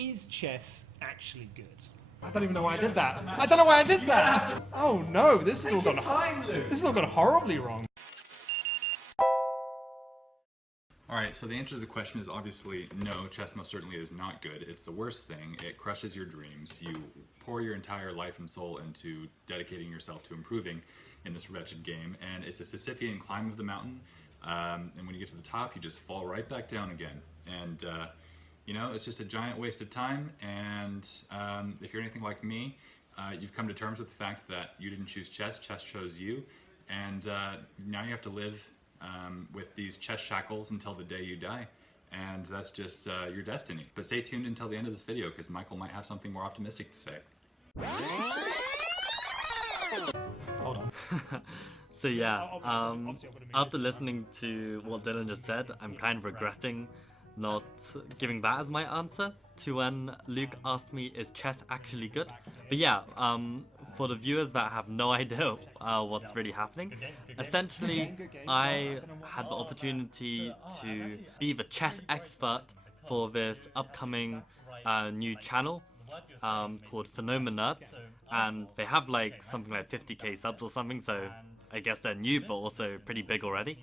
Is chess actually good? I don't even know why I did that. I don't know why I did that. Oh no, this has all gone horribly wrong. Alright, so the answer to the question is obviously no, chess most certainly is not good. It's the worst thing. It crushes your dreams. You pour your entire life and soul into dedicating yourself to improving in this wretched game, and it's a Sisyphean climb of the mountain, and when you get to the top, you just fall right back down again. And, you know, it's just a giant waste of time, and if you're anything like me, you've come to terms with the fact that you didn't choose chess chose you, and now you have to live with these chess shackles until the day you die, and that's just your destiny. But stay tuned until the end of this video, because Michael might have something more optimistic to say. Hold on. So yeah, after listening to what Dylan just said, I'm kind of regretting not giving that as my answer to when Luke asked me, is chess actually good? But yeah, for the viewers that have no idea what's really happening, essentially I had the opportunity to be the chess expert for this upcoming new channel called Phenoma-Nerds, and they have like something like 50k subs or something, so I guess they're new but also pretty big already.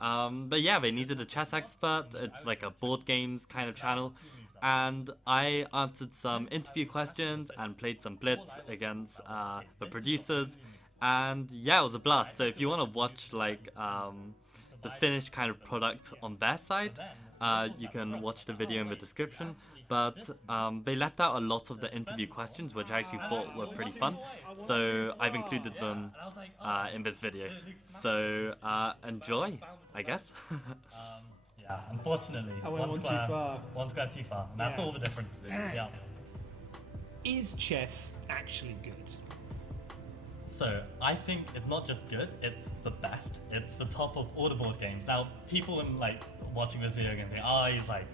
But yeah, they needed a chess expert. It's like a board games kind of channel, and I answered some interview questions and played some blitz against the producers, and yeah, it was a blast. So if you want to watch like the finished kind of product on their side, you can watch the video in the description. But they left out a lot of the interview questions, which I actually thought were pretty fun, so I've included them in this video. So enjoy, I guess. Yeah, unfortunately, one square too far. And that's all the difference. Yeah. Is chess actually good? So I think it's not just good, it's the best. It's the top of all the board games. Now, people in like watching this video are gonna think, oh, he's like,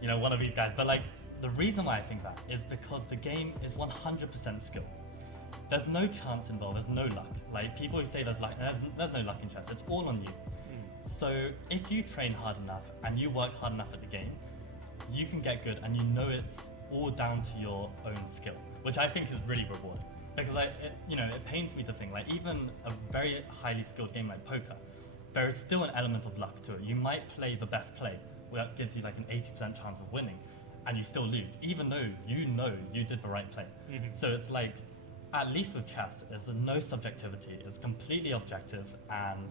you know, one of these guys. But like, the reason why I think that is because the game is 100% skill. There's no chance involved, there's no luck. Like, people who say there's luck, there's no luck in chess, it's all on you. So if you train hard enough and you work hard enough at the game, you can get good, and you know it's all down to your own skill, which I think is really rewarding. Because it pains me to think, like, even a very highly skilled game like poker, there is still an element of luck to it. You might play the best play, that gives you like an 80% chance of winning, and you still lose, even though you know you did the right play. So it's like, at least with chess, there's no subjectivity, it's completely objective, and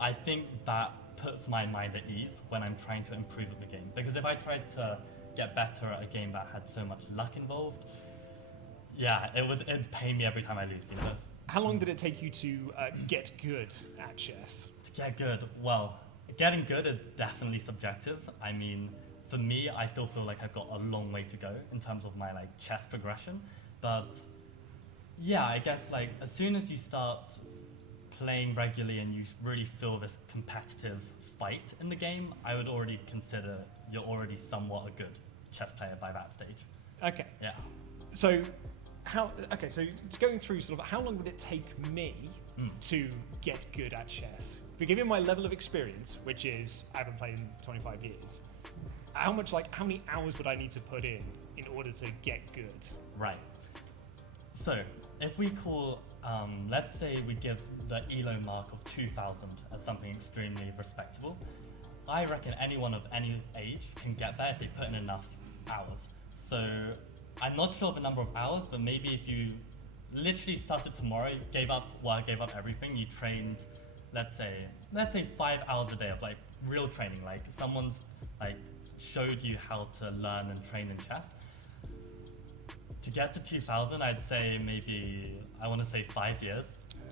I think that puts my mind at ease when I'm trying to improve at the game. Because if I tried to get better at a game that had so much luck involved, yeah, it'd pain me every time I lose, you know? How long did it take you to get good at chess? To get good, well, getting good is definitely subjective. I mean, for me, I still feel like I've got a long way to go in terms of my like chess progression. But yeah, I guess like as soon as you start playing regularly and you really feel this competitive fight in the game, I would already consider you're already somewhat a good chess player by that stage. Okay. Yeah. So so going through sort of how long would it take me to get good at chess? But given my level of experience, which is I haven't played in 25 years, how many hours would I need to put in order to get good? Right. So if we call, let's say we give the ELO mark of 2000 as something extremely respectable, I reckon anyone of any age can get there if they put in enough hours. So I'm not sure of the number of hours, but maybe if you literally started tomorrow, gave up everything, you trained, let's say 5 hours a day of like real training, like someone's like showed you how to learn and train in chess. To get to 2000, I'd say maybe, I want to say 5 years.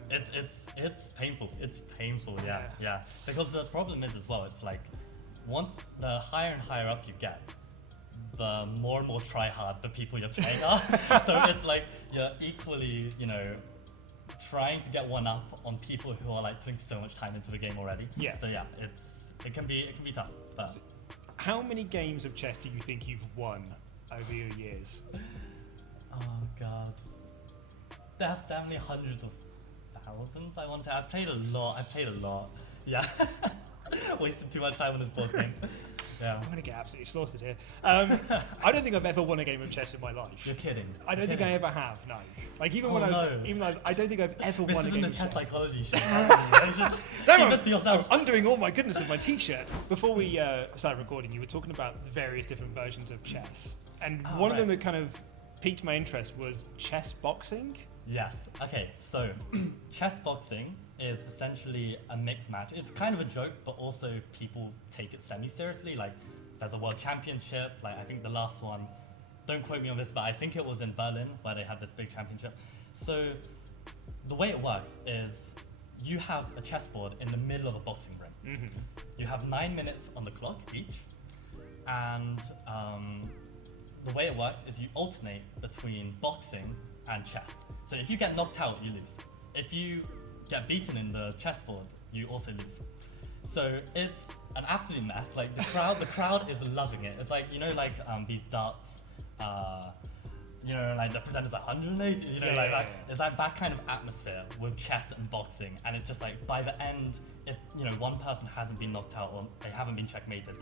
It's painful. It's painful, yeah. Because the problem is as well, it's like, once the higher and higher up you get, the more and more try hard the people you're playing are. So it's like, you're equally, you know, trying to get one up on people who are like putting so much time into the game already. Yeah. So yeah, it can be tough. But how many games of chess do you think you've won over your years? Oh god, definitely hundreds of thousands. I want to say I played a lot. Yeah, wasted too much time on this board game. Yeah. I'm going to get absolutely slaughtered here. I don't think I've ever won a game of chess in my life. You're kidding. I don't think I ever have, no. Like, even when I don't think I've ever This won a isn't game a of chess chess. psychology show. You should Damn, keep it to yourself. I'm undoing all my goodness with my t-shirt. Before we started recording, you were talking about the various different versions of chess. And one of them that kind of piqued my interest was chess boxing. Yes. Okay, so chess boxing is essentially a mixed match. It's kind of a joke, but also people take it semi-seriously. Like, there's a world championship. Like, I think the last one, don't quote me on this, but I think it was in Berlin where they had this big championship. So the way it works is you have a chessboard in the middle of a boxing ring. Mm-hmm. You have 9 minutes on the clock each, and the way it works is you alternate between boxing and chess. So if you get knocked out, you lose. If you get beaten in the chessboard, you also lose. So it's an absolute mess. Like the crowd is loving it. It's like, you know, like these darts, you know, like the presenter's 180, you know, It's like that kind of atmosphere with chess and boxing. And it's just like by the end, if, you know, one person hasn't been knocked out or they haven't been checkmated,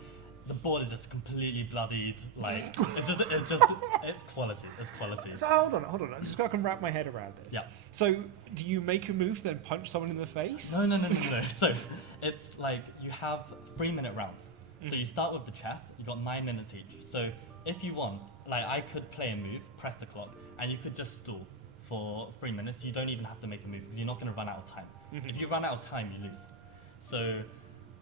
the board is just completely bloodied. Like it's quality. It's quality. So hold on. I just can wrap my head around this. Yeah. So do you make a move, then punch someone in the face? No. So it's like you have 3-minute rounds. So you start with the chess. You got 9 minutes each. So if you want, like I could play a move, press the clock, and you could just stall for 3 minutes. You don't even have to make a move because you're not going to run out of time. If you run out of time, you lose. So,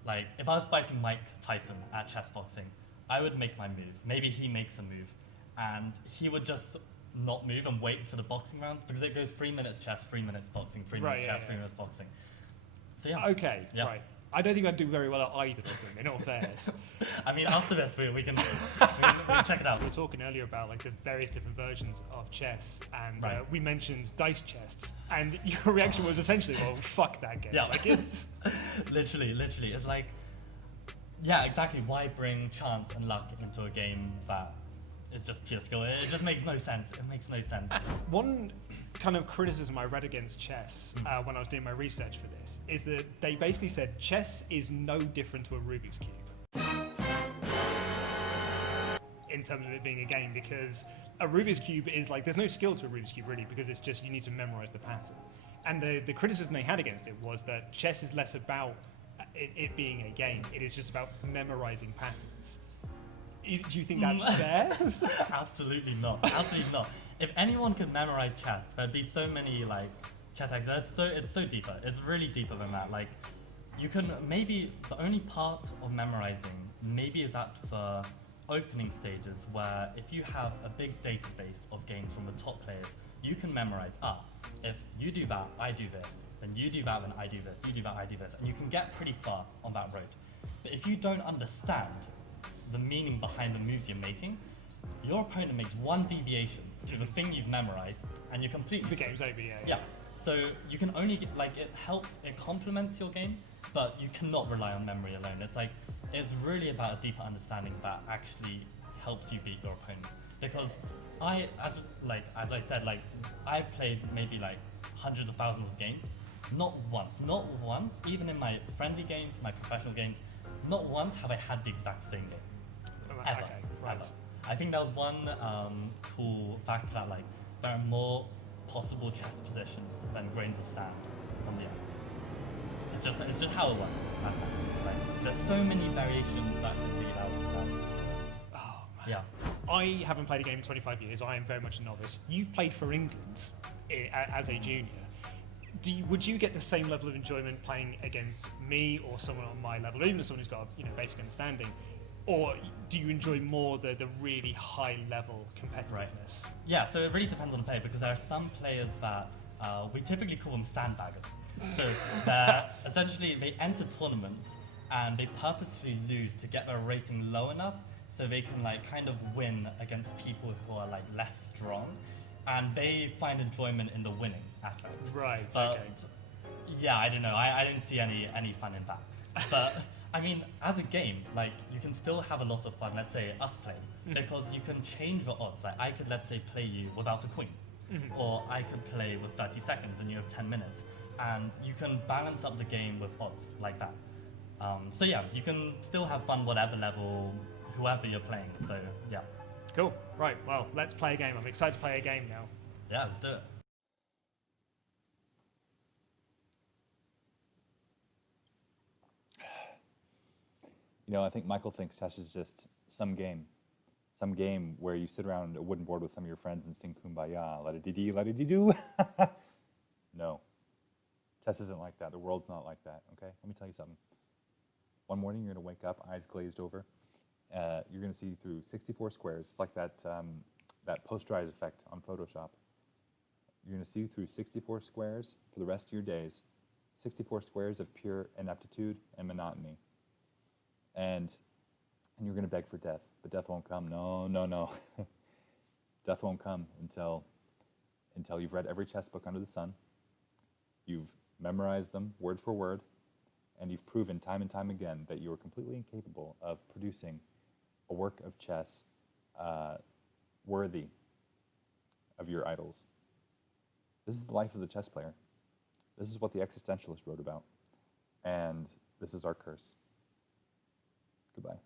like, if I was fighting Mike Tyson at chess boxing, I would make my move. Maybe he makes a move, and he would just not move and wait for the boxing round because it goes 3 minutes chess, 3 minutes boxing, 3 minutes chess, 3 minutes boxing. So yeah. Okay, right. I don't think I'd do very well at either of them, in all fairness. I mean, after this, we can check it out. We were talking earlier about like the various different versions of chess, and we mentioned dice chests, and your reaction was essentially, well, fuck that game. Yeah. Like it's literally. It's like, yeah, exactly. Why bring chance and luck into a game that is just pure skill? It just makes no sense. It makes no sense. one kind of criticism I read against chess when I was doing my research for this is that they basically said chess is no different to a Rubik's Cube in terms of it being a game, because a Rubik's Cube is like, there's no skill to a Rubik's Cube really, because it's just you need to memorize the pattern. And the criticism they had against it was that chess is less about it being a game, it is just about memorizing patterns. Do you think that's fair? Absolutely not. Absolutely not. If anyone could memorize chess, there'd be so many like chess experts. It's so deeper. It's really deeper than that. Like, you can maybe the only part of memorizing maybe is at the opening stages, where if you have a big database of games from the top players, you can memorize. If you do that, I do this. Then you do that, then I do this. You do that, I do this, and you can get pretty far on that road. But if you don't understand the meaning behind the moves you're making, your opponent makes one deviation to the thing you've memorized, and you're completely The screwed. game's over, Yeah. So you can only get, like, it helps, it complements your game, but you cannot rely on memory alone. It's like, it's really about a deeper understanding that actually helps you beat your opponent. Because as I said, like, I've played maybe like hundreds of thousands of games. Not once, even in my friendly games, my professional games, not once have I had the exact same game. Ever. Okay, right. Ever. I think there was one cool fact that, like, there are more possible chess positions than grains of sand on the earth. It's just how it works. Like, there's so many variations that can be out. Oh, man. Yeah. I haven't played a game in 25 years. I am very much a novice. You've played for England as a junior. Would you get the same level of enjoyment playing against me or someone on my level, or even someone who's got basic understanding? Or do you enjoy more the really high level competitiveness? Right. Yeah, so it really depends on the player, because there are some players that we typically call them sandbaggers. So essentially they enter tournaments and they purposefully lose to get their rating low enough so they can like kind of win against people who are like less strong, and they find enjoyment in the winning aspect. Right. But, Okay. yeah, I don't know. I didn't see any fun in that. But I mean, as a game, like, you can still have a lot of fun. Let's say us playing, because you can change the odds. Like, I could, let's say, play you without a queen, or I could play with 30 seconds and you have 10 minutes, and you can balance up the game with odds like that. So yeah, you can still have fun whatever level whoever you're playing. So yeah, Cool. Right. Well, let's play a game. I'm excited to play a game now. yeah, let's do it. You know, I think Michael thinks chess is just some game where you sit around a wooden board with some of your friends and sing Kumbaya, la-da-dee-dee, la-da-dee-doo. No, chess isn't like that. The world's not like that, okay? Let me tell you something. One morning you're gonna wake up, eyes glazed over. You're gonna see through 64 squares. It's like that, that posterized effect on Photoshop. You're gonna see through 64 squares for the rest of your days, 64 squares of pure ineptitude and monotony. And you're going to beg for death, but death won't come. No, no, no. Death won't come until you've read every chess book under the sun, you've memorized them word for word, and you've proven time and time again that you are completely incapable of producing a work of chess worthy of your idols. This is the life of the chess player. This is what the existentialist wrote about. And this is our curse. Goodbye.